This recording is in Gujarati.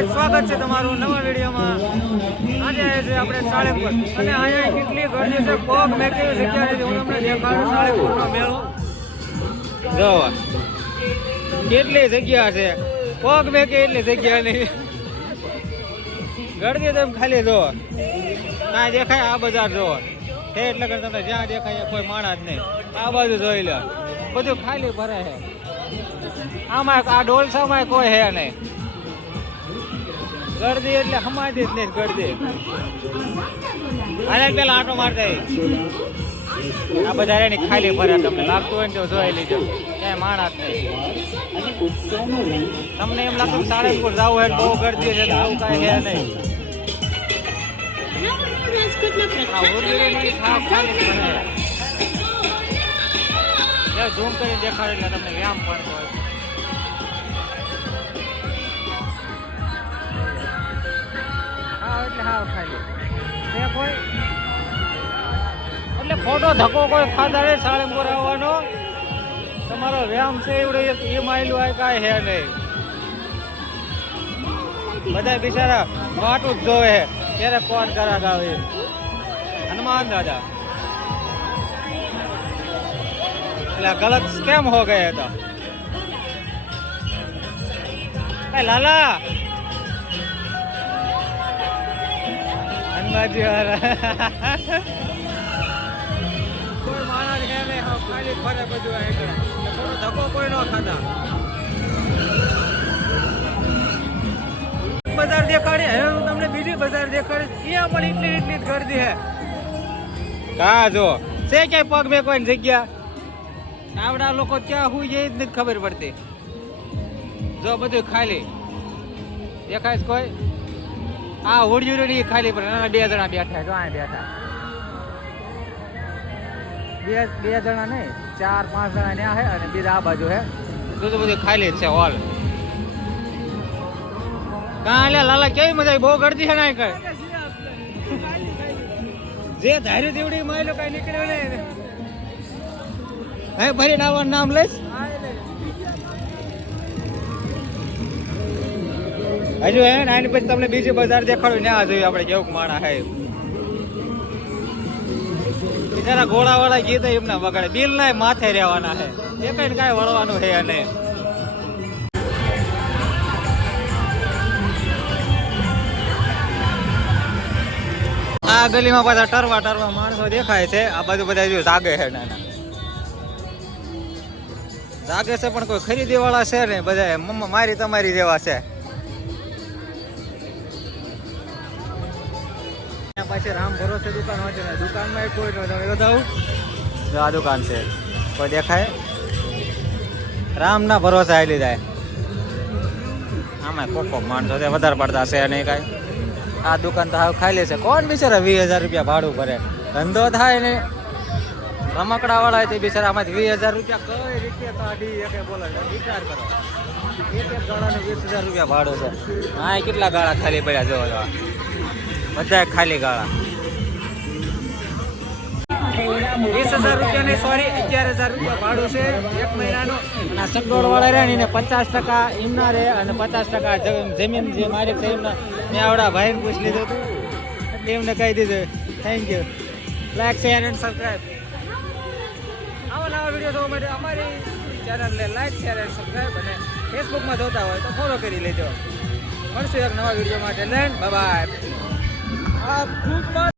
ગાઈસ સ્વાગત છે તમારું નવા વિડીયોમાં. આજે આવ્યા છે આપણે સાળેપુર. અને અહીંયા કેટલી ગરમી છે પગ મેકેવી છે નથી હું તમને દેખાડું સાળંગપુરનો મેળો? જો કેટલી જગ્યા છે? પગ મેકે એટલી જગ્યા નહીં. ગરદી તમે ખાલી જો ના દેખાય આ બજાર જો તે એટલે કે તમને જ્યાં દેખાય કોઈ માણસ નહીં. આ બાજુ જોઈ લો. બધું ખાલી ભરે છે. આમાં આ ડોલસામાં કોઈ હે નહીં. ગરદી એટલે સમાધિ જ નહીં ગરદી આને પેલા આટો મારતા. આ બધા એની ખાલી ભરે તમને. લાગતું હોય ને તો જોઈ લીધો ક્યાંય માણસ નહીં. તમને એમ લાગતું સાળંગપુર જવું હોય બહુ ગરદી છે આવું કાંઈ છે નહીં. ઝૂમ કરીને દેખાડે એટલે તમને વ્યાયામ પડતો હોય. હા ખાલી. તે કોઈ એટલે ખોટો ધક્કો કોઈ ખાધા નહીં સાળંગપુર આવવાનો? તમારો વ્યાયામ છે એવડે, એ માયલું આ કાંઈ હે નહીં. બધા બિચારા જ જોવે ત્યારે કોણ કરા ગાવે હનુમાન દાદા. એટલે ગલત કેમ હો ગયા હતા? લાલા! વાળા. કોઈ માણસ છે હા ખાલી ફરે બધું એટલે ધક્કો કોઈ ન ખાતા. બજાર દેખાડે હવે હું તમને બીજી બજાર દેખાડે ત્યાં પણ એટલી એટલી જ ગરદી હે. કા જો. છે ક્યાંય પગ મેં કોઈ જગ્યા? આવડા લોકો ક્યાં હું એ જ નથી ખબર પડતી. જો બધું ખાલી. દેખાય કોઈ? આ હોડિયું ની ખાલી નાના બે જણા બેઠા જો આ બેઠા. બે બે જણા નહીં, ચાર, પાંચ જણા ત્યાં હે અને બીજા આ બાજુ હે. બધું બધું ખાલી છે હોલ. કાં લાલા, કેવી મજા બહુ ગરદી છે ને કઈ? જે ધાર્યું તેવડી માયલો કઈ નીકળ્યો ને હે ભરી નામ લઈશ. હજુ હે ને પછી તમને બીજી બજાર દેખાડું ના જોયું આપણે કેવું માણા હે. બિચારા ઘોડા વાળા ગીત એમને વગાડે. બિલ ના માથે રહેવાના હે. એ કઈ કાંઈ વળવાનું હે નહીં આ ગલીમાં પાછા ટરવા ટરવા માણસો દેખાય છે. આ બધું બધા જો જાગે છે નાના. જાગે છે પણ કોઈ ખરીદી વાળા છે ને બધા મમ્મા મારી તમારી જેવા છે. પાછી રામ ભરોસે દુકાન હોય છે ને, દુકાનમાં કોઈ ન તમે બતાવું આ દુકાન છે, કોઈ દેખાય? રામના ભરોસે આવેલી જાય. આમાં કોકો માણસો છે, વધારે પડતા છે નહીં કાંઈ. આ દુકાન તો હાવ ખાલી છે. કોણ બિચારા વીસ હજાર રૂપિયા ભાડું ભરે? ધંધો થાય ને. રમકડા વાળા તે બિચારા આમાંથી વીસ હજાર રૂપિયા કઈ રીતે કાઢી શકે બોલે વિચાર કરો. એક એક ગાળાનું વીસ હજાર રૂપિયા ભાડું છે. હા કેટલા ગાળા ખાલી પડ્યા, જોવા જો બધા ખાલી ગાળા. વીસ હજાર રૂપિયાની સોરી, અગિયાર હજાર રૂપિયા ભાડું છે એક મહિનાનું. પચાસ ટકા એમના રહે અને પચાસ ટકા જમીન જે મારી છે મેં આવડા ભાઈને પૂછી લીધું હતું. એટલે કહી દીધું thank you like share and subscribe આવા નવા વીડિયો જોવા માટે અમારી ચેનલને લાઈક શેર એન્ડ સબસ્ક્રાઈબ અને ફેસબુકમાં જોતા હોય તો ફોલો કરી લેજો. મળશું એક નવા વીડિયો માટે. લેન્ડ બાય આ